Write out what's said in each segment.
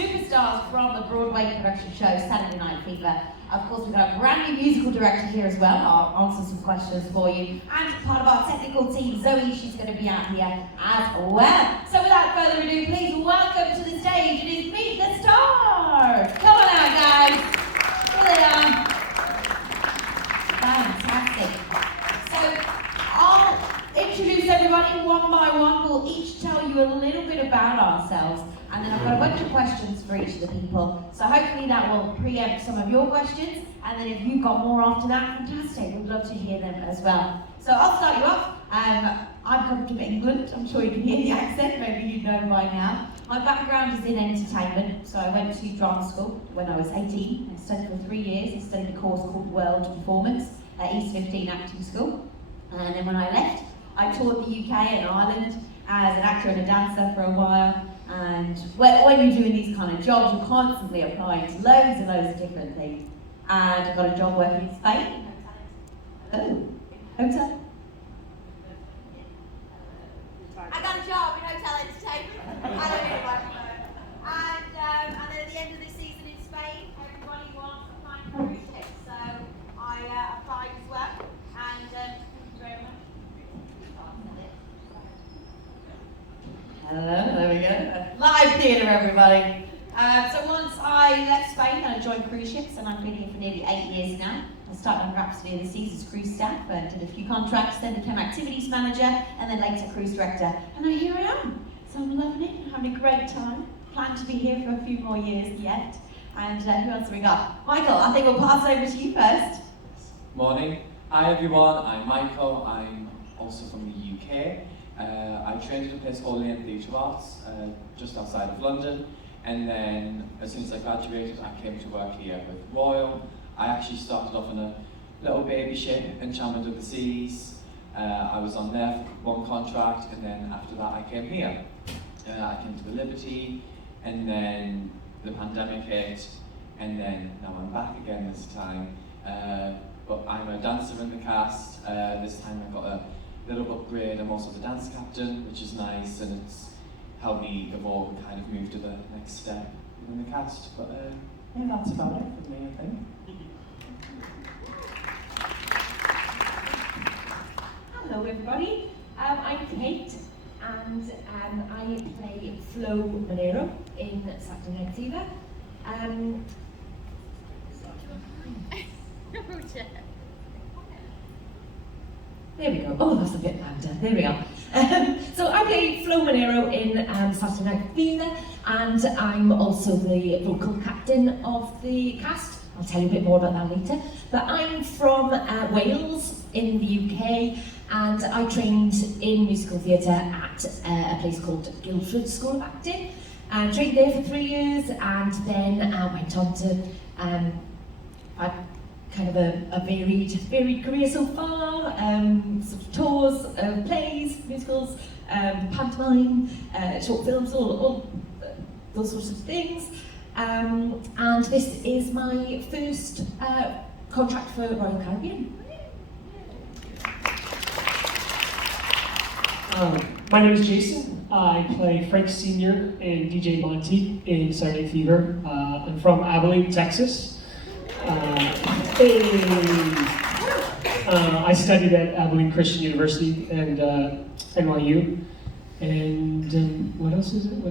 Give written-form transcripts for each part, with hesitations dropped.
superstars from the Broadway production show Saturday Night Fever. Of course, we've got a brand new musical director here as well. I'll answer some questions for you. And part of our technical team, Zoe, she's going to be out here as well. So without further ado, please welcome to the stage. It is Meet the Stars. Come on out, guys. Here they are. Fantastic. So I'll introduce everybody one by one. We'll each tell you a little bit about ourselves. And then I've got a bunch of questions for each of the people. So hopefully that will preempt some of your questions. And then if you've got more after that, fantastic. We'd love to hear them as well. So I'll start you off. I'm coming from England. I'm sure you can hear the accent. Maybe you know by now. My background is in entertainment. So I went to drama school when I was 18. I studied for 3 years. I studied a course called World Performance at East 15 Acting School. And then when I left, I toured the UK and Ireland as an actor and a dancer for a while. And when you're doing these kind of jobs, you're constantly applying to loads and loads of different things. And I got a job working in Spain. Oh, hotel? I got a job in hotel entertainment. I don't really like it. And then at the end of the season in Spain, everybody was applying for a cruise ship. So I applied as well. And thank you very much. Hello, there we go. Live theatre, everybody. So once I left Spain, I joined cruise ships, and I've been here for nearly 8 years now. I started on Rhapsody of the Seas as cruise staff, did a few contracts, then became activities manager, and then later cruise director. And now here I am. So I'm loving it, having a great time. Plan to be here for a few more years yet. And who else have we got? Michael, I think we'll pass over to you first. Morning. Hi everyone, I'm Michael. I'm also from the UK. I trained at a place called Lane Theatre Arts, just outside of London, and then as soon as I graduated I came to work here with Royal. I actually started off on a little baby ship, Enchantment of the Seas. I was on there for one contract, and then after that I came here. I came to the Liberty, and then the pandemic hit, and then now I'm back again this time. But I'm a dancer in the cast. This time I got a little upgrade. I'm also the dance captain, which is nice, and it's helped me evolve and kind of move to the next step in the cast. But yeah, that's about it for me, I think. Hello everybody, I'm Kate, and I play Flo Monero in Saturday Night Fever. There we go. Oh, that's a bit louder. There we are. So I play Flo Monero in Saturday Night Fever, and I'm also the vocal captain of the cast. I'll tell you a bit more about that later. But I'm from Wales in the UK, and I trained in musical theatre at a place called Guildford School of Acting. I trained there for 3 years, and then went on to kind of a varied career so far, sort of tours, plays, musicals, pantomime, short films, all those sorts of things. And this is my first contract for Royal Caribbean. My name is Jason. I play Frank Sr. and DJ Monty in Saturday Night Fever. I'm from Abilene, Texas. I studied at Abilene Christian University and NYU. And what else is it?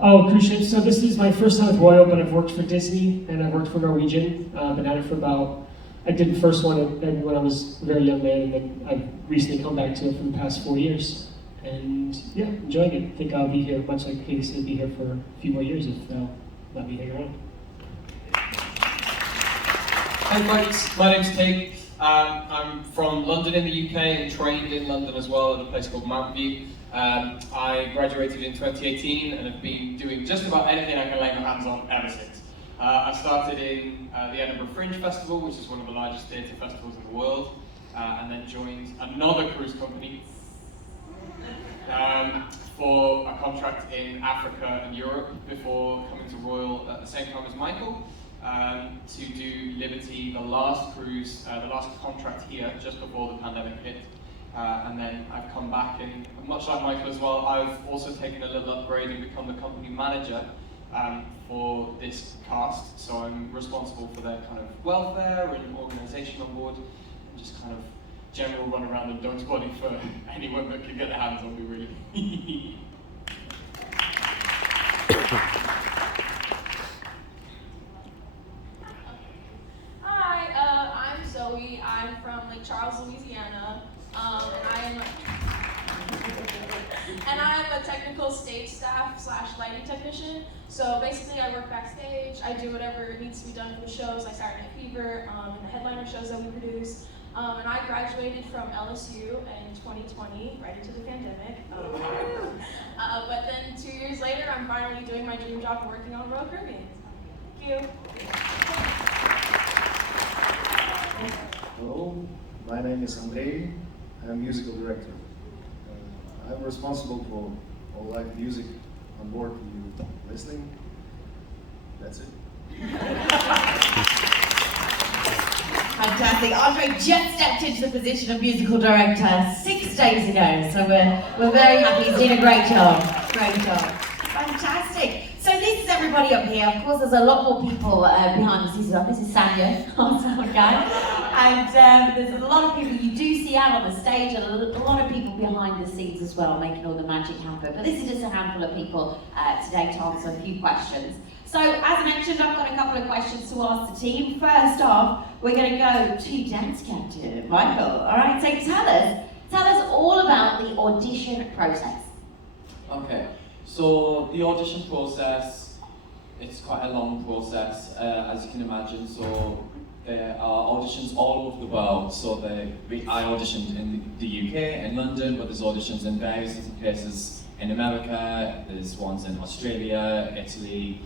Cruise ships. So this is my first time with Royal, but I've worked for Disney and I've worked for Norwegian. Been at it for I did the first one when I was a very young man, and then I've recently come back to it for the past 4 years. And yeah, enjoying it. I think I'll be here, much like Katie said, be here for a few more years if they'll let me hang around. Hi folks, my name's Tig. I'm from London in the UK and trained in London as well at a place called Mountain View. I graduated in 2018 and have been doing just about anything I can lay my hands on ever since. I started in the Edinburgh Fringe Festival, which is one of the largest theatre festivals in the world, and then joined another cruise company for a contract in Africa and Europe before coming to Royal at the same time as Michael. To do Liberty, the last cruise, the last contract here just before the pandemic hit. And then I've come back, and much like Michael as well, I've also taken a little upgrade and become the company manager for this cast, so I'm responsible for their kind of welfare and organisation on board, and just kind of general run around and dog's body for anyone that can get their hands on me, really. Hi, I'm Zoe. I'm from Lake Charles, Louisiana, and I'm a technical stage staff / lighting technician. So basically, I work backstage. I do whatever needs to be done for the shows, like Saturday Night Fever, and the headliner shows that we produce. And I graduated from LSU in 2020, right into the pandemic. But then 2 years later, I'm finally doing my dream job working on Royal Caribbean. Thank you. Hello, my name is Andrei. I'm a musical director. I'm responsible for all live music on board you listening. That's it. Fantastic. Andre just stepped into the position of musical director 6 days ago, so we're very happy. He's doing a great job. Great job. Fantastic. So this is everybody up here. Of course, there's a lot more people behind the scenes. This is Sanya, our sound guy. And there's a lot of people you do see out on the stage, and a lot of people behind the scenes as well, making all the magic happen. But this is just a handful of people today to answer a few questions. So, as I mentioned, I've got a couple of questions to ask the team. First off, we're going to go to dance captain Michael. All right, so tell us all about the audition process. Okay, so the audition process, it's quite a long process, as you can imagine. So there are auditions all over the world. So I auditioned in the UK, in London, but there's auditions in various different places in America. There's ones in Australia, Italy.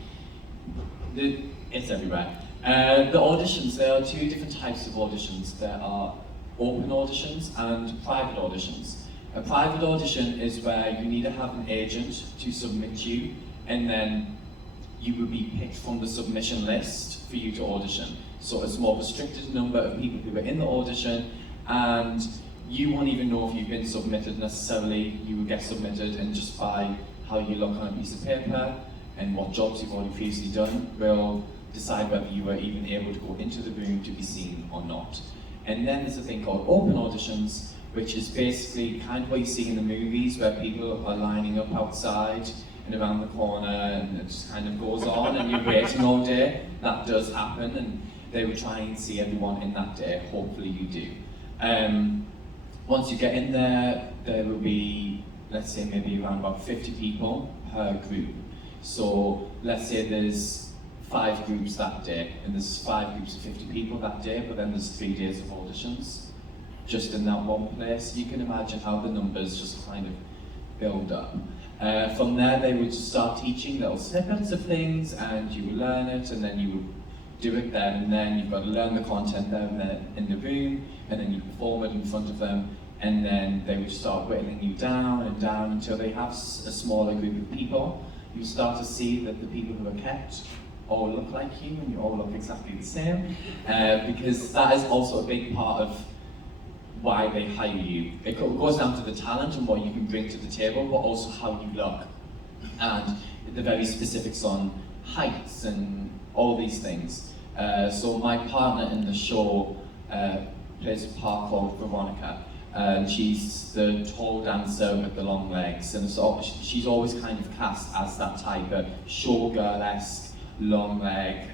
It's everywhere. The auditions, there are two different types of auditions. There are open auditions and private auditions. A private audition is where you need to have an agent to submit you, and then you will be picked from the submission list for you to audition. So it's a more restricted number of people who are in the audition, and you won't even know if you've been submitted necessarily. You will get submitted, and just by how you look on a piece of paper and what jobs you've already previously done will decide whether you were even able to go into the room to be seen or not. And then there's a thing called open auditions, which is basically kind of what you see in the movies, where people are lining up outside and around the corner, and it just kind of goes on, and you're waiting all day. That does happen, and they will try and see everyone in that day. Hopefully you do. Once you get in there, there will be, let's say, maybe around about 50 people per group. So let's say there's 5 groups that day, and there's 5 groups of 50 people that day, but then there's 3 days of auditions just in that one place. You can imagine how the numbers just kind of build up. From there, they would start teaching little snippets of things, and you will learn it, and then you would do it then, and then you've got to learn the content there in the room, and then you perform it in front of them, and then they would start whittling you down and down until they have a smaller group of people. You start to see that the people who are kept all look like you, and you all look exactly the same, because that is also a big part of why they hire you. It goes down to the talent and what you can bring to the table, but also how you look, and the very specifics on heights and all these things. So my partner in the show plays a part called Veronica. She's the tall dancer with the long legs, and so she's always kind of cast as that type of showgirl-esque, long leg,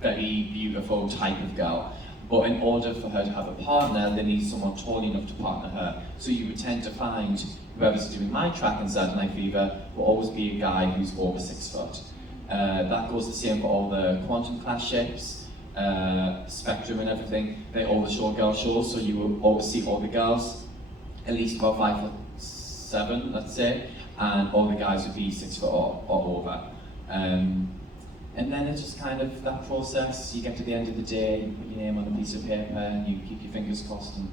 very beautiful type of girl. But in order for her to have a partner, they need someone tall enough to partner her. So you would tend to find whoever's doing my track in Saturday Night Fever will always be a guy who's over 6 foot. That goes the same for all the quantum class ships, Spectrum and everything. They're all the showgirl shows, so you will always see all the girls at least about 5'7", let's say, and all the guys would be 6 foot or over. And then it's just kind of that process. You get to the end of the day, you put your name on a piece of paper, and you keep your fingers crossed, and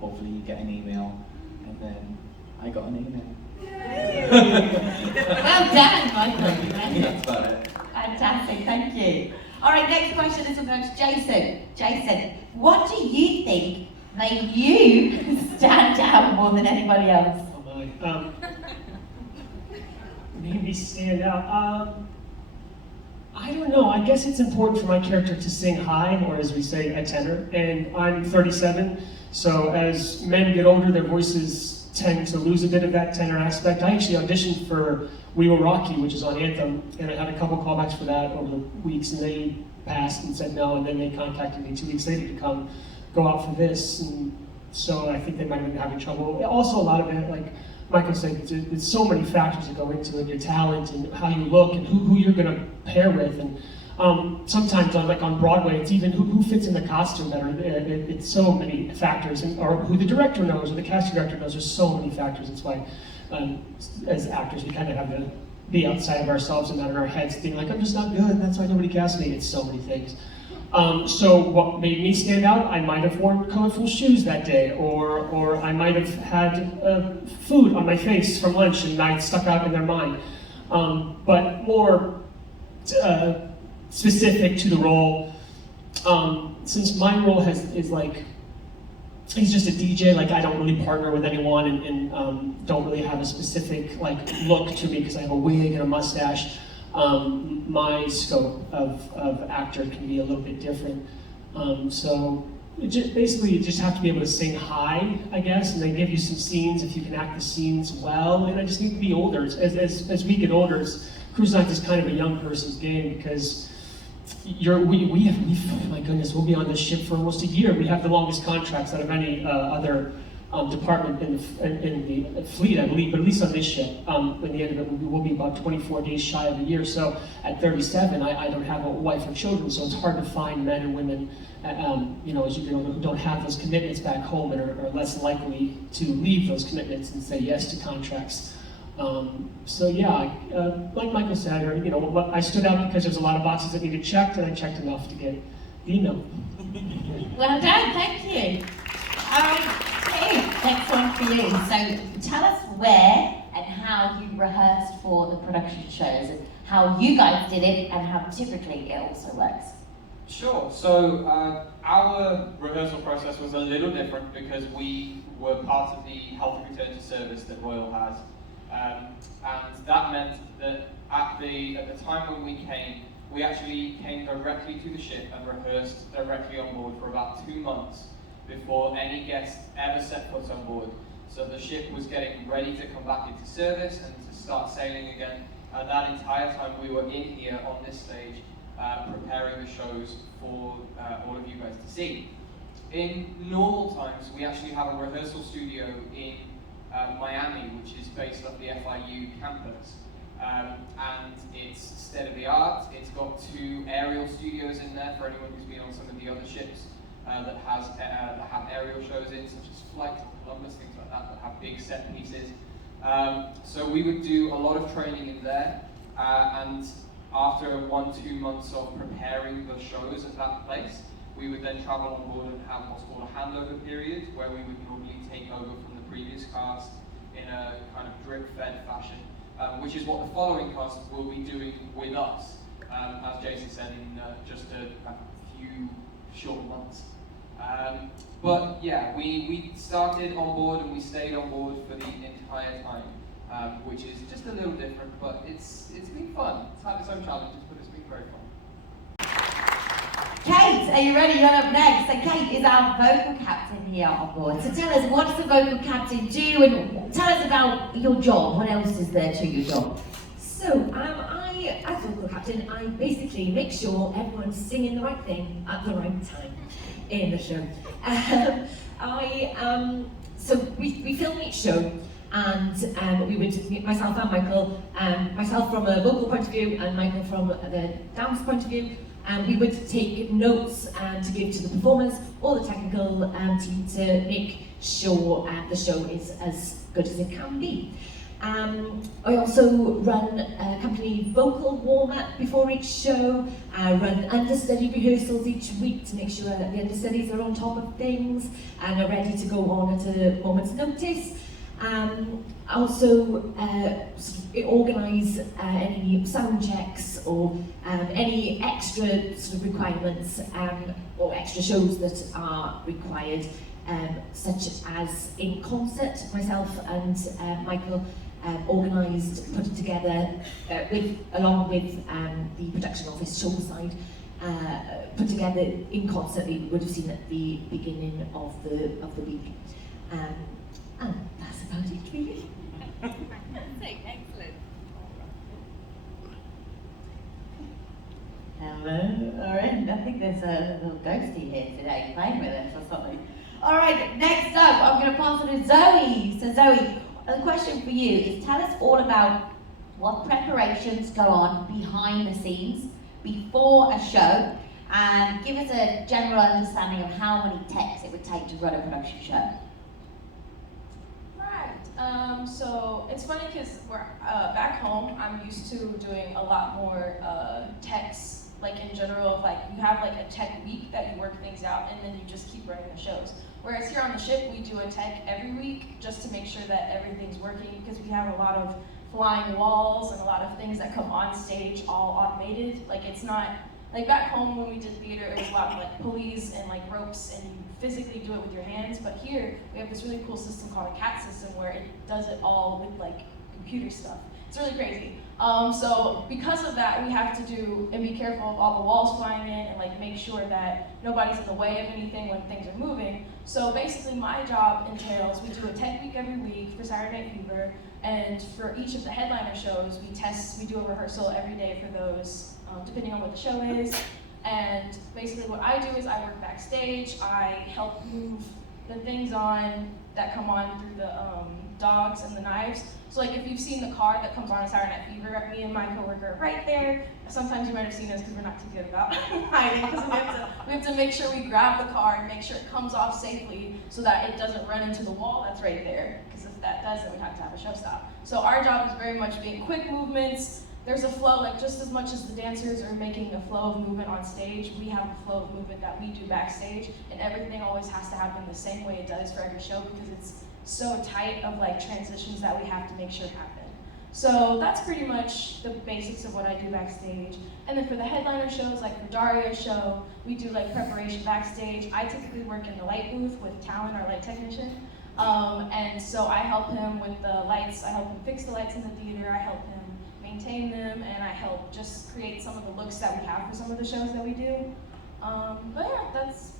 hopefully you get an email. And then I got an email. Well done, Michael. That's about it. Fantastic, thank you. All right, next question is going to Jason. Jason, what do you think made you stand out more than anybody else? Oh my. made me stand out? I don't know. I guess it's important for my character to sing high, or as we say, a tenor. And I'm 37, so as men get older, their voices tend to lose a bit of that tenor aspect. I actually auditioned for We Will Rock You, which is on Anthem, and I had a couple callbacks for that over the weeks, and they passed and said no, and then they contacted me 2 weeks later to go out for this. And so I think they might have been having trouble. Also, a lot of it, like Michael said, there's so many factors that go into it, your talent and how you look and who you're going to pair with. And sometimes on Broadway, it's even who fits in the costume better. It's so many factors, or who the director knows or the casting director knows. There's so many factors. That's why as actors, we kind of have to be outside of ourselves and not in our heads being like, I'm just not good, that's why nobody cast me. It's so many things. So what made me stand out, I might have worn colorful shoes that day, or I might have had food on my face from lunch and I stuck out in their mind. But more specific to the role, since my role is like, he's just a DJ, like I don't really partner with anyone and don't really have a specific like look to me because I have a wig and a mustache. My scope of actor can be a little bit different. So basically you just have to be able to sing high, I guess, and they give you some scenes if you can act the scenes well, and I just need to be older. As we get older, cruise night is kind of a young person's game because my goodness, we'll be on this ship for almost a year. We have the longest contracts out of any other department in the fleet, I believe, but at least on this ship, in the end of it, we'll be about 24 days shy of a year. So at 37, I don't have a wife or children, so it's hard to find men and women, as you get older, who don't have those commitments back home and are less likely to leave those commitments and say yes to contracts. So yeah, like Michael said, I stood out because there's a lot of boxes that needed checked, and I checked enough to get the email. Well done, thank you. Hey, next one for you. So tell us where and how you rehearsed for the production shows, and how you guys did it, and how typically it also works. Sure. So our rehearsal process was a little different because we were part of the health and return to service that Royal has. And that meant that at the time when we actually came directly to the ship and rehearsed directly on board for about 2 months before any guest ever set foot on board. So the ship was getting ready to come back into service and to start sailing again. And that entire time we were in here on this stage preparing the shows for all of you guys to see. In normal times, we actually have a rehearsal studio in Miami, which is based off the FIU campus, and it's state-of-the-art. It's got 2 aerial studios in there for anyone who's been on some of the other ships that have aerial shows in, such as Flight or Columbus, things like that have big set pieces. So we would do a lot of training in there, and after 1-2 months of preparing the shows at that place, we would then travel on board and have what's called a handover period, where we would normally take over from the previous cast in a kind of drip-fed fashion, which is what the following cast will be doing with us, as Jason said, in just a few short months. But yeah, we started on board and we stayed on board for the entire time, which is just a little different, but it's been fun. It's had its own challenges, but it's been very fun. Kate, are you ready? You're up next. So Kate is our vocal captain here on board. So tell us, what does the vocal captain do, and tell us about your job. What else is there to your job? So, as vocal captain, I basically make sure everyone's singing the right thing at the right time in the show. So we film each show, and we would, myself and Michael, myself from a vocal point of view and Michael from the dance point of view, and we would take notes to give to the performers or the technical team to make sure the show is as good as it can be. I also run a company vocal warm-up before each show. I run understudy rehearsals each week to make sure that the understudies are on top of things and are ready to go on at a moment's notice. I also organise any sound checks or any extra sort of requirements or extra shows that are required, such as in concert. Myself and Michael organised, put it together, along with the production office show side, put together in concert. You would have seen at the beginning of the week, and that's about it really. Excellent. Hello, alright, I think there's a little ghosty here today playing with us or something. Alright, next up, I'm going to pass it to Zoe. So Zoe, the question for you is tell us all about what preparations go on behind the scenes before a show, and give us a general understanding of how many takes it would take to run a production show. Right. So it's funny because we're back home. I'm used to doing a lot more techs, like in general, of like you have like a tech week that you work things out, and then you just keep running the shows. Whereas here on the ship, we do a tech every week just to make sure that everything's working, because we have a lot of flying walls and a lot of things that come on stage all automated. Like it's not like back home when we did theater, it was a lot of like pulleys and like ropes, and you physically do it with your hands. But here we have this really cool system called a CAT system where it does it all with like computer stuff. It's really crazy. So because of that, we have to do and be careful of all the walls flying in and like make sure that nobody's in the way of anything when things are moving. So basically my job entails, we do a tech week every week for Saturday Night Fever, and for each of the headliner shows, we do a rehearsal every day for those, depending on what the show is. And basically what I do is I work backstage, I help move the things on that come on through the dogs and the knives. So like if you've seen the car that comes on at Saturday Night Fever, me and my coworker are right there. Sometimes you might have seen us because we're not too good about hiding, because we have to make sure we grab the car and make sure it comes off safely so that it doesn't run into the wall that's right there, because if that does, then we have to have a show stop. So our job is very much being quick movements. There's a flow, like just as much as the dancers are making a flow of movement on stage, we have a flow of movement that we do backstage, and everything always has to happen the same way it does for every show, because it's so tight of like transitions that we have to make sure happen. So that's pretty much the basics of what I do backstage. And then for the headliner shows, like for Dario's show, we do like preparation backstage. I typically work in the light booth with Talon, our light technician. And so I help him with the lights, I help him fix the lights in the theater, I help him maintain them, and I help just create some of the looks that we have for some of the shows that we do. But yeah, that's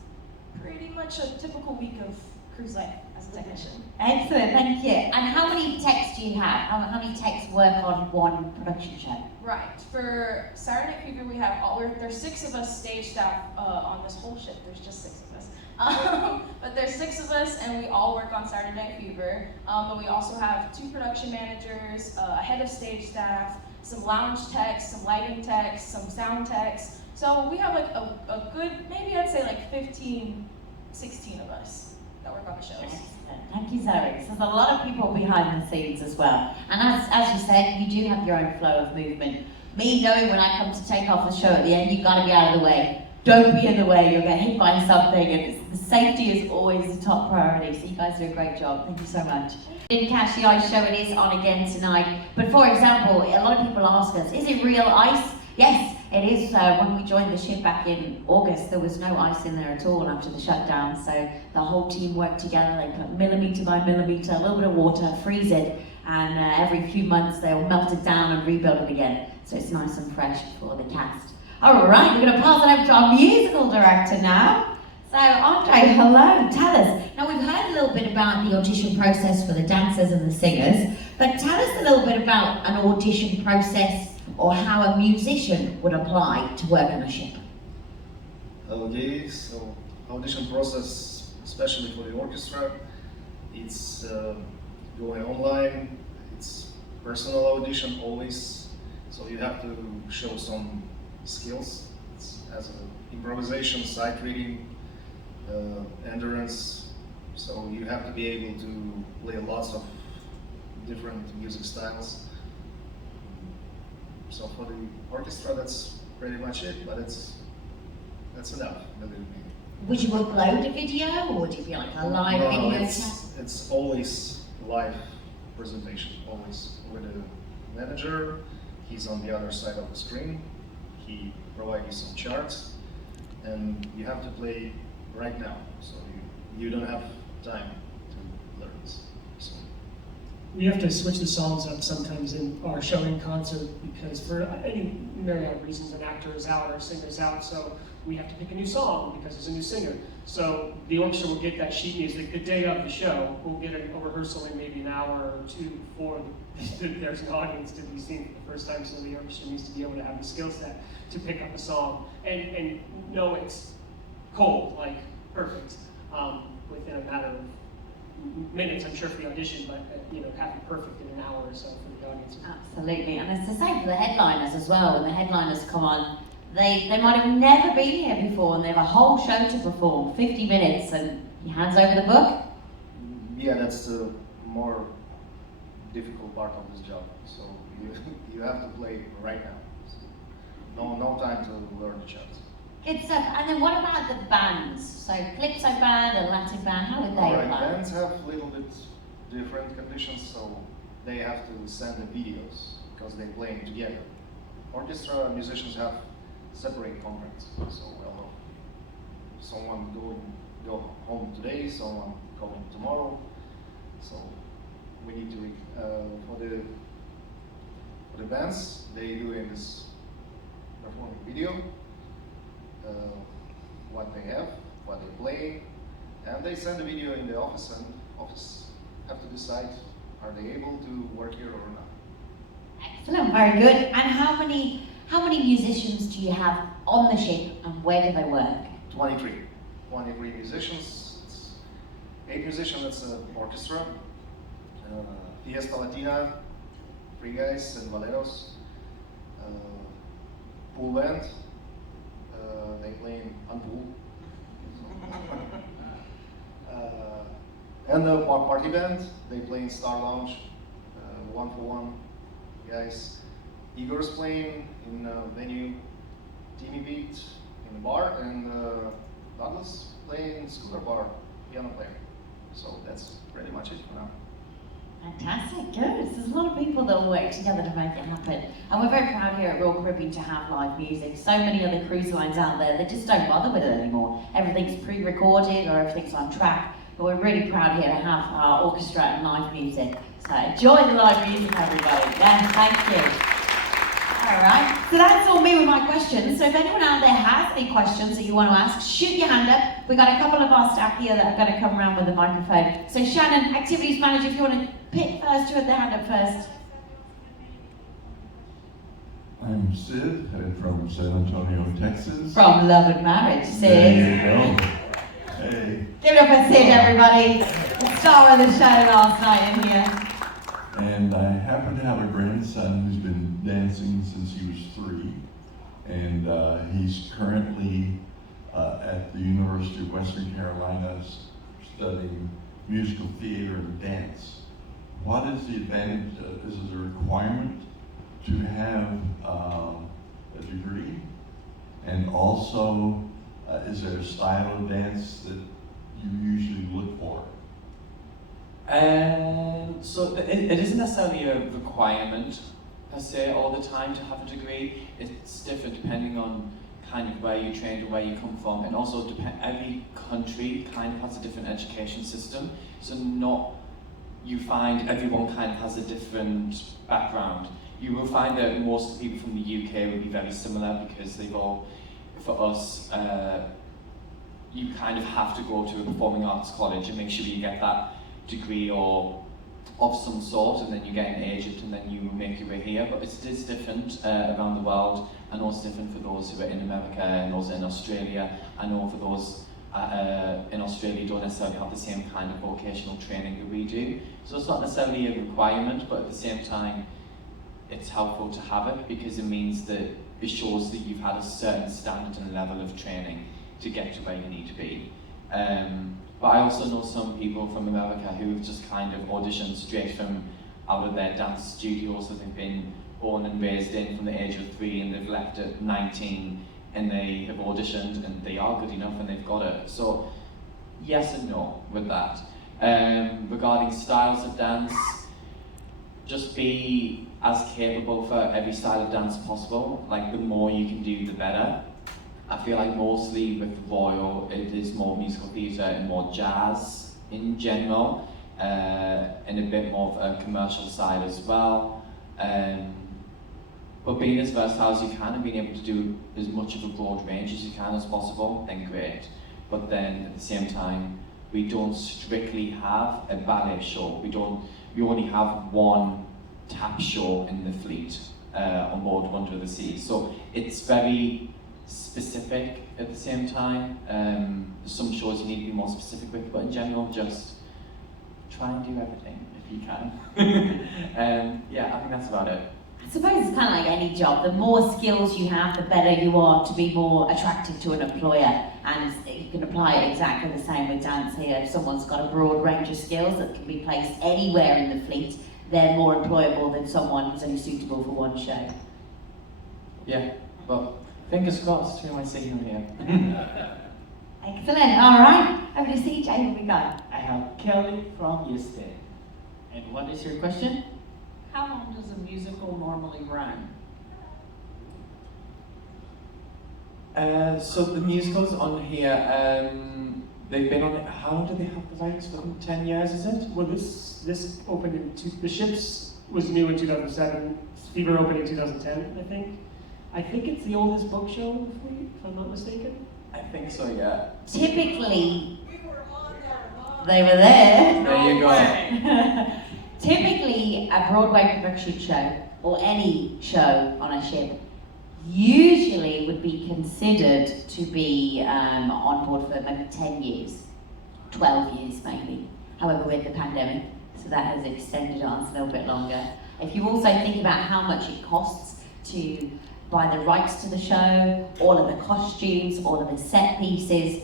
pretty much a typical week of cruise life as a technician. Excellent, thank you. And how many techs do you have? How many techs work on one production show? Right. For Saturday Night Fever, we have there's 6 of us stage staff on this whole ship. There's just 6 of us. But there's 6 of us, and we all work on Saturday Night Fever. But we also have 2 production managers, a head of stage staff, some lounge techs, some lighting techs, some sound techs. So we have like a good, maybe I'd say like 15, 16 of us that work on the shows. Excellent. Thank you, Zoe. So there's a lot of people behind the scenes as well. And as you said, you do have your own flow of movement. Me knowing when I come to take off the show at the end, you've got to be out of the way. Don't be in the way, you'll get hit by something, and the safety is always the top priority. So you guys do a great job. Thank you so much. Didn't catch the ice show, it is on again tonight. But for example, a lot of people ask us, is it real ice? Yes, it is. When we joined the ship back in August, there was no ice in there at all after the shutdown. So the whole team worked together. They put millimetre by millimetre, a little bit of water, freeze it, and every few months they'll melt it down and rebuild it again. So it's nice and fresh for the cast. All right, we're going to pass it over to our musical director now. So Andre, hello, tell us. Now we've heard a little bit about the audition process for the dancers and the singers, but tell us a little bit about an audition process or how a musician would apply to work on a ship. Okay, so audition process, especially for the orchestra, it's going online, it's personal audition always, so you have to show some skills. It's as an improvisation, sight reading, endurance, so you have to be able to play lots of different music styles. So for the orchestra, that's pretty much it, but that's enough, believe me. Would you upload a video, or would it be like a live No, video? it's always live presentation, always with a manager. He's on the other side of the screen. He provides you some charts, and you have to play right now. So you don't have time to learn this. So we have to switch the songs up sometimes in our show in concert because for any myriad of reasons, an actor is out or a singer is out, so we have to pick a new song because there's a new singer. So the orchestra will get that sheet music the day of the show. We'll get a rehearsal in maybe an hour or two before there's an audience to be seen for the first time, so the orchestra needs to be able to have the skill set to pick up a song and know it's cold, like perfect, within a matter of minutes, I'm sure, for the audition, but have it perfect in an hour or so for the audience. Absolutely, and it's the same for the headliners as well. When the headliners come on, they might have never been here before, and they have a whole show to perform, 50 minutes, and he hands over the book. Yeah, that's the more difficult part of this job. So you have to play right now. So no time to learn the charts. Good stuff. And then what about the bands? So Calypso band and Latin band, how would they Alright, play? bands have a little bit different conditions, so they have to send the videos because they're playing together. Orchestra musicians have separate contracts, so well, someone go home today, someone going tomorrow. So we need to for the bands, they do in this performing video. What they have, what they play, and they send the video in the office, and office have to decide are they able to work here or not. Excellent, very good. And how many musicians do you have on the ship, and where do they work? 23 musicians. It's 8 musicians. That's an orchestra. Fiesta Latina, 3 guys and Valeros. Pool band. They play on pool. And the party band, they play in Star Lounge, 1-for-1 guys. Igor's playing in venue, Timmy Beat in the bar, and Douglas playing in Scooter Bar, piano player. So that's pretty much it for now. Fantastic, good. There's a lot of people that will work together to make it happen. And we're very proud here at Royal Caribbean to have live music. So many other cruise lines out there, they just don't bother with it anymore. Everything's pre-recorded or everything's on track. But we're really proud here to have our orchestra and live music. So enjoy the live music, everybody. Yes, thank you. All right, so that's all me with my questions. So if anyone out there has any questions that you want to ask, shoot your hand up. We've got a couple of our staff here that are going to come around with the microphone. So Shannon, activities manager, if you want to pick first, you had the hand up first. I'm Sid, headed from San Antonio, Texas. From Love and Marriage, Sid. There you go. Hey. Give it up for Sid, everybody. The star of the show last night in here. And I happen to have a grandson who's been dancing since he was 3. And he's currently at the University of Western Carolina studying musical theater and dance. What is the advantage? Is it a requirement to have a degree? And also, is there a style of dance that you usually look for? So it isn't necessarily a requirement per se all the time to have a degree. It's different depending on kind of where you trained and where you come from, and also every country kind of has a different education system. So you find everyone kind of has a different background. You will find that most of the people from the UK will be very similar because they've all, for us, you kind of have to go to a performing arts college and make sure you get that degree or of some sort, and then you get an agent and then you make your way here. But it is different around the world. I know it's different for those who are in America and those in Australia. I know for those in Australia don't necessarily have the same kind of vocational training that we do. So it's not necessarily a requirement, but at the same time, it's helpful to have it because it means that it shows that you've had a certain standard and level of training to get to where you need to be. But I also know some people from America who have just kind of auditioned straight from out of their dance studios that they've been born and raised in from the age of 3, and they've left at 19 and they have auditioned and they are good enough and they've got it. So yes and no with that. Regarding styles of dance, just be as capable for every style of dance possible. Like the more you can do, the better. I feel like mostly with Royal, it is more musical theatre and more jazz in general. and a bit more of a commercial side as well. But being as versatile as you can and being able to do as much of a broad range as you can as possible, then great. But then at the same time, we don't strictly have a ballet show. We only have one tap show in the fleet on board Wonder of the Sea. So it's very specific at the same time. There's some shows you need to be more specific with, but in general, just try and do everything if you can. Yeah, I think that's about it. I suppose it's kind of like any job. The more skills you have, the better you are to be more attractive to an employer. And you can apply it exactly the same with dance here. If someone's got a broad range of skills that can be placed anywhere in the fleet, they're more employable than someone who's only suitable for one show. Yeah, but fingers crossed, who am I seeing here? Excellent, all right. Over to CJ, who have we got? I have Kelly from yesterday. And what is your question? How long does a musical normally run? So the musicals on here, they've been on it, how long do they have the rights for them? 10 years, is it? Well, this opened in The Ships was new in 2007. Fever opened in 2010, I think. I think it's the oldest book show in the fleet, if I'm not mistaken. I think so, yeah. Typically, they were there. There you go. Typically, a Broadway production show, or any show on a ship, usually would be considered to be on board for maybe 10 years, 12 years maybe. However, with the pandemic, so that has extended ours a little bit longer. If you also think about how much it costs to buy the rights to the show, all of the costumes, all of the set pieces,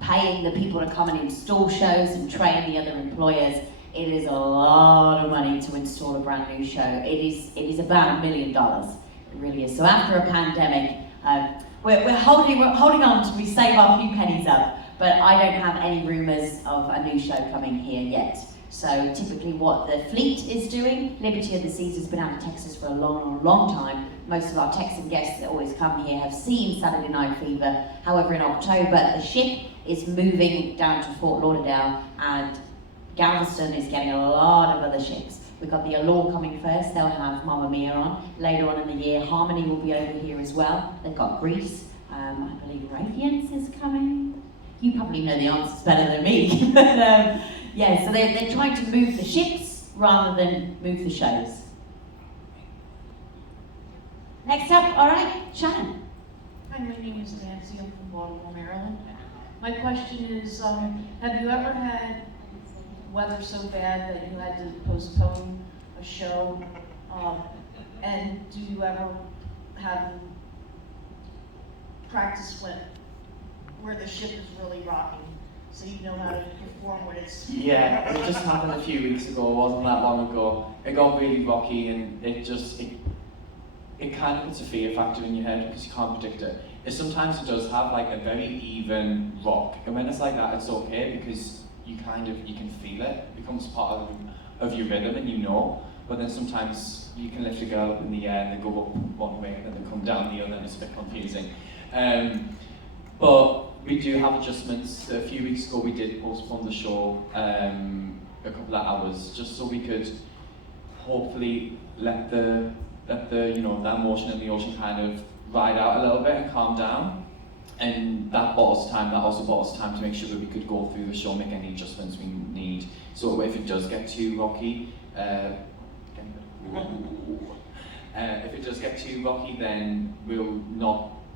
paying the people to come and install shows and train the other employers, it is a lot of money to install a brand new show. It is about $1 million. It really is. So after a pandemic, we're holding on till we save our few pennies up. But I don't have any rumours of a new show coming here yet. So typically what the fleet is doing, Liberty of the Seas has been out of Texas for a long time. Most of our Texan guests that always come here have seen Saturday Night Fever. However, in October, the ship is moving down to Fort Lauderdale, and Galveston is getting a lot of other ships. We've got the Allure coming first, they'll have Mamma Mia on. Later on in the year, Harmony will be over here as well. They've got Grease, I believe Radiance is coming. You probably know the answers better than me. But yeah, so they're trying to move the ships rather than move the shows. Next up, all right, Shannon. Hi, my name is Nancy. I'm from Baltimore, Maryland. My question is, have you ever had weather so bad that you had to postpone a show? And do you ever have practice where the ship is really rocking, so you know how to perform when it's... Yeah, it just happened a few weeks ago, it wasn't that long ago. It got really rocky, and it kind of puts a fear factor in your head because you can't predict it. Sometimes it does have like a very even rock, and when it's like that, it's okay because you can feel it. It becomes part of your rhythm, and you know. But then sometimes you can lift a girl up in the air and they go up one way and then they come down the other, and it's a bit confusing. But we do have adjustments. A few weeks ago we did postpone the show a couple of hours just so we could hopefully let the that emotion in the ocean kind of ride out a little bit and calm down. And that bought us time. That also bought us time to make sure that we could go through the show, make any adjustments we need. So if it does get too rocky, then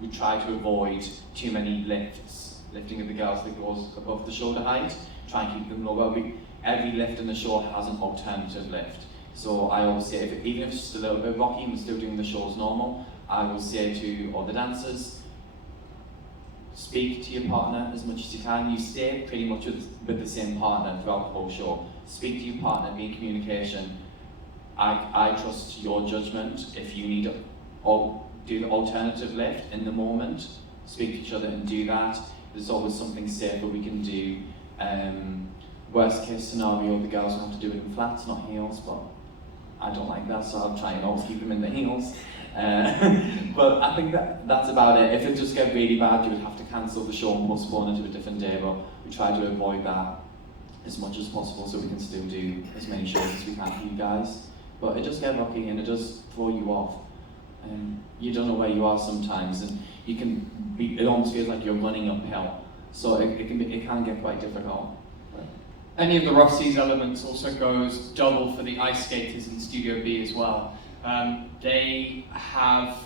we try to avoid too many lifting of the girls that goes above the shoulder height. Try and keep them lower. Every lift in the show has an alternative lift. So I always say, even if it's just a little bit rocky and we're still doing the show as normal, I will say to all the dancers, speak to your partner as much as you can. You stay pretty much with the same partner throughout the whole show. Speak to your partner, be in communication. I trust your judgment. If you need to do the alternative lift in the moment, speak to each other and do that. There's always something safer we can do. Worst case scenario, the girls will have to do it in flats, not heels, but I don't like that, so I'll try and always keep them in the heels. But I think that's about it. If it does get really bad, you would have to cancel the show and postpone it to a different day, but we try to avoid that as much as possible so we can still do as many shows as we can for you guys. But it does get rocky and it does throw you off. And you don't know where you are sometimes, and you can be, it almost feels like you're running uphill. So it can get quite difficult. Any of the rough seas elements also goes double for the ice skaters in Studio B as well. They have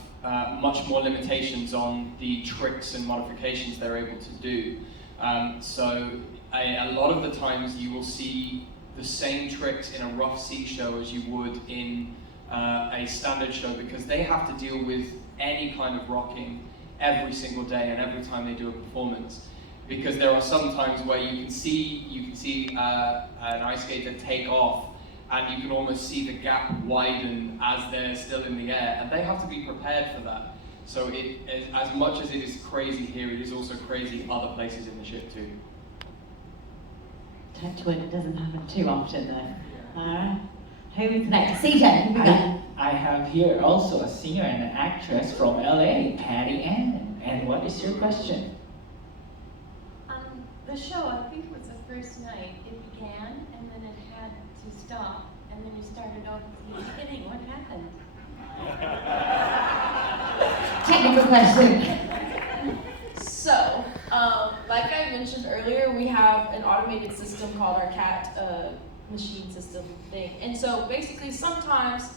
much more limitations on the tricks and modifications they're able to do. So a lot of the times you will see the same tricks in a rough sea show as you would in a standard show, because they have to deal with any kind of rocking every single day and every time they do a performance. Because there are some times where you can see an ice skater take off, and you can almost see the gap widen as they're still in the air, and they have to be prepared for that. So as much as it is crazy here, it is also crazy other places in the ship too. Touch wood, it doesn't happen too often though. Alright. Who's next? CJ, who we got? I have here also a singer and an actress from LA, Patty Ann. And what is your question? The show, I think it was the first night, it began and then it had to stop and then you started off at the beginning. What happened? Technical question. So, like I mentioned earlier, we have an automated system called our CAT machine system thing. And so basically sometimes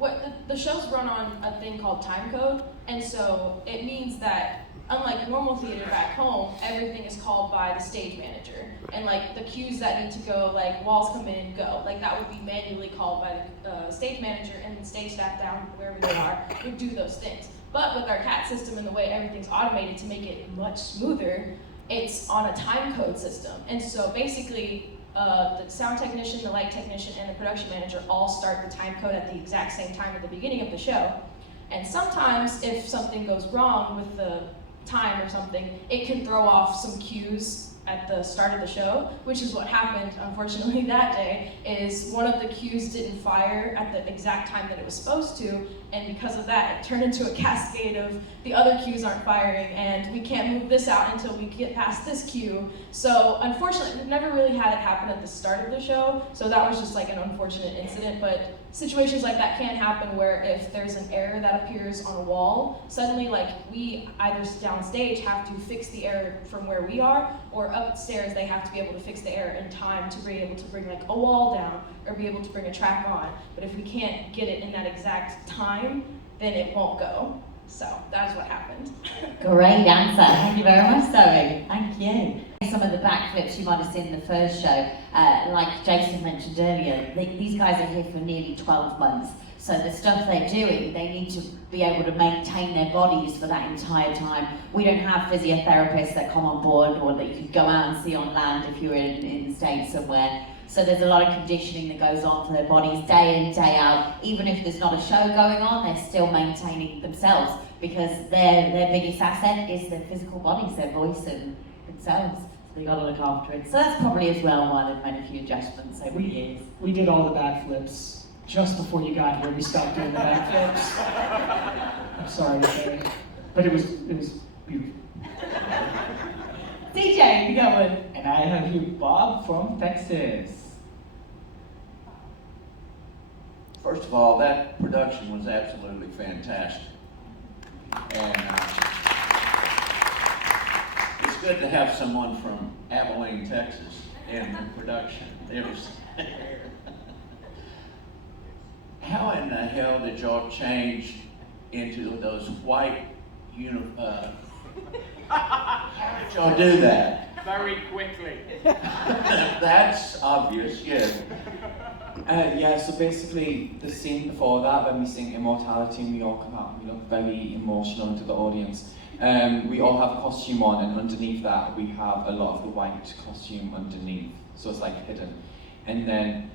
the shows run on a thing called time code, and so it means that unlike normal theater back home, everything is called by the stage manager. And like the cues that need to go, like walls come in, go, like that would be manually called by the stage manager, and the stage staff down wherever they are would do those things. But with our CAT system and the way everything's automated to make it much smoother, it's on a time code system. And so basically, the sound technician, the light technician, and the production manager all start the time code at the exact same time at the beginning of the show. And sometimes if something goes wrong with the time or something, it can throw off some cues at the start of the show, which is what happened, unfortunately, that day, is one of the cues didn't fire at the exact time that it was supposed to, and because of that, it turned into a cascade of the other cues aren't firing, and we can't move this out until we get past this cue. So, unfortunately, we've never really had it happen at the start of the show, so that was just like an unfortunate incident, but situations like that can happen where if there's an error that appears on a wall, suddenly like we either downstage have to fix the error from where we are, or upstairs they have to be able to fix the error in time to be able to bring like a wall down or be able to bring a track on. But if we can't get it in that exact time, then it won't go. So that's what happened. Great answer. Thank you very much, Zoe. Thank you. Some of the backflips you might have seen in the first show, like Jason mentioned earlier, these guys are here for nearly 12 months. So the stuff they're doing, they need to be able to maintain their bodies for that entire time. We don't have physiotherapists that come on board or that you can go out and see on land if you're in the States somewhere. So there's a lot of conditioning that goes on for their bodies day in, day out. Even if there's not a show going on, they're still maintaining themselves because their biggest asset is their physical bodies, their voice and themselves. So they got to look after it. So that's probably as well why they've made a few adjustments over the years. We did all the backflips. Just before you got here, we stopped doing the backflips. I'm sorry to say, but it was beautiful. DJ, you got one. And I have here Bob from Texas. First of all, that production was absolutely fantastic. And it's good to have someone from Abilene, Texas in the production. It was how in the hell did y'all change into those white how did y'all do that? Very quickly. That's obvious, yeah. Yeah, so basically the scene before that, when we sing Immortality and we all come out and we look very emotional to the audience, we all have costume on, and underneath that we have a lot of the white costume underneath, so it's like hidden. And then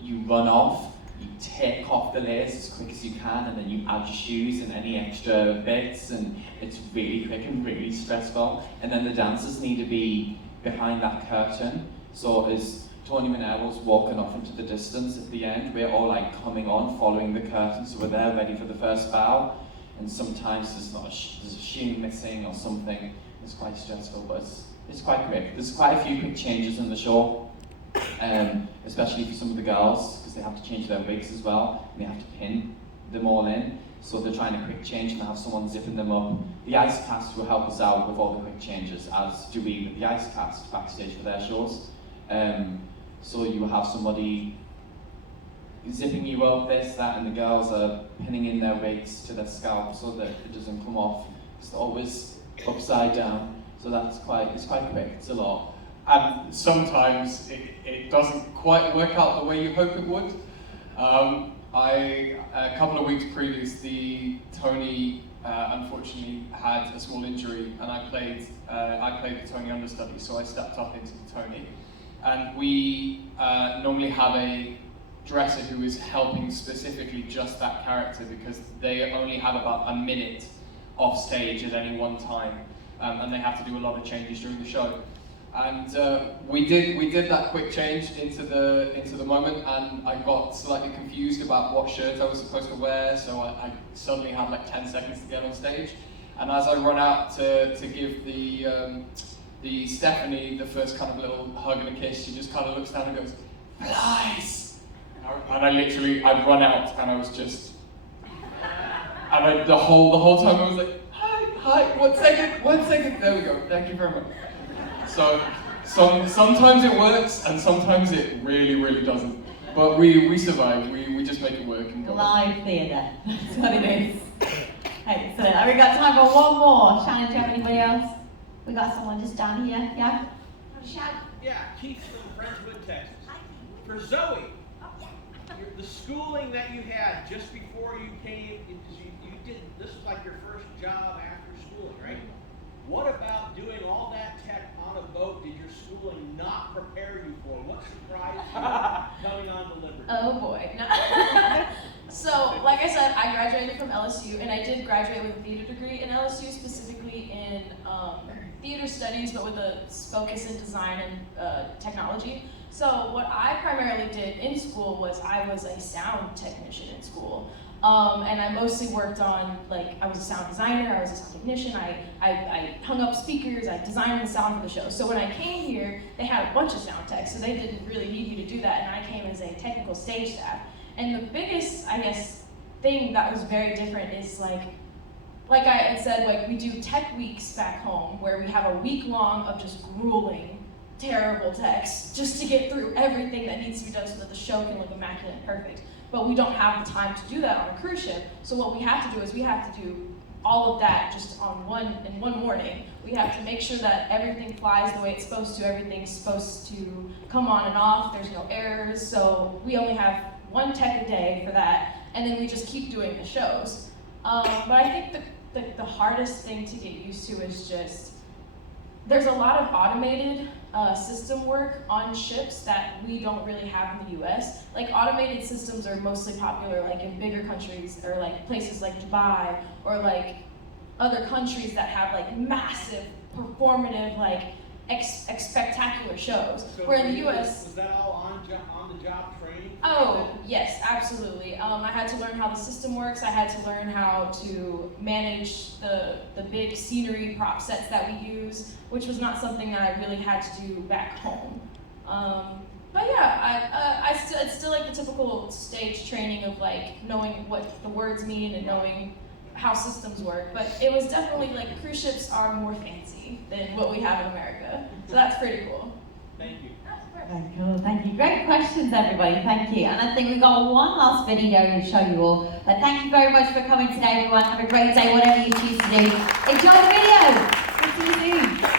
you run off, you take off the layers as quick as you can, and then you add your shoes and any extra bits, and it's really quick and really stressful. And then the dancers need to be behind that curtain, so as Tony Manello's walking off into the distance at the end, we're all like coming on, following the curtain, so we're there ready for the first bow. And sometimes there's a shoe missing or something. It's quite stressful, but It's quite quick. There's quite a few quick changes in the show, especially for some of the girls, because they have to change their wigs as well, and they have to pin them all in. So they're trying a quick change and have someone zipping them up. The ice cast will help us out with all the quick changes, as do we with the ice cast backstage for their shows. So you will have somebody zipping you up, this, that, and the girls are pinning in their wigs to their scalp so that it doesn't come off. It's always upside down. So it's quite quick, it's a lot. And sometimes it doesn't quite work out the way you hope it would. A couple of weeks previous, Tony unfortunately had a small injury, and I played the Tony understudy, so I stepped up into the Tony. And we normally have a dresser who is helping specifically just that character, because they only have about a minute off stage at any one time, and they have to do a lot of changes during the show. And we did that quick change into the moment, and I got slightly confused about what shirt I was supposed to wear, so I suddenly had like 10 seconds to get on stage. And as I run out to give the Stephanie the first kind of little hug and a kiss, she just kind of looks down and goes, "Flies!" And I run out, and I was just, and the whole time I was like, hi, 1 second, there we go, thank you very much. So sometimes it works, and sometimes it really doesn't. But we survive. We just make it work and go. Live theatre. That's what it is. Excellent. Have we got time for one more? Shannon, do you have anybody else? We got someone just down here. Yeah? Shout. Yeah, Keith from Brentwood, Texas. For Zoe, the schooling that you had just before you came, this was like your first job after schooling, right? What about doing all that tech on a boat did your schooling not prepare you for? What surprised you coming on to Liberty? Oh boy. No. So, like I said, I graduated from LSU, and I did graduate with a theater degree in LSU, specifically in theater studies, but with a focus in design and technology. So what I primarily did in school was I was a sound technician in school. And I mostly worked on, I was a sound designer, I was a sound technician, I hung up speakers, I designed the sound for the show. So when I came here, they had a bunch of sound techs, so they didn't really need me to do that, and I came as a technical stage staff. And the biggest, I guess, thing that was very different is like I had said, we do tech weeks back home, where we have a week long of just grueling, terrible techs, just to get through everything that needs to be done so that the show can look immaculate and perfect. But we don't have the time to do that on a cruise ship. So what we have to do is we have to do all of that just in one morning. We have to make sure that everything flies the way it's supposed to, everything's supposed to come on and off, there's no errors. So we only have one tech a day for that, and then we just keep doing the shows. But I think the hardest thing to get used to is just, there's a lot of automated system work on ships that we don't really have in the US. Automated systems are mostly popular in bigger countries, or places like Dubai, or other countries that have massive, performative, spectacular shows. So Where in the US, was that all on the job training? Oh, yes, absolutely. I had to learn how the system works. I had to learn how to manage the big scenery prop sets that we use, which was not something that I really had to do back home. But yeah, it's still the typical stage training of knowing what the words mean and knowing how systems work. But it was definitely cruise ships are more fancy than what we have in America. So that's pretty cool. Thank you. Very cool, thank you. Great questions, everybody, thank you. And I think we've got one last video to show you all. But thank you very much for coming today, everyone. Have a great day, whatever you choose to do. Enjoy the video. See you soon.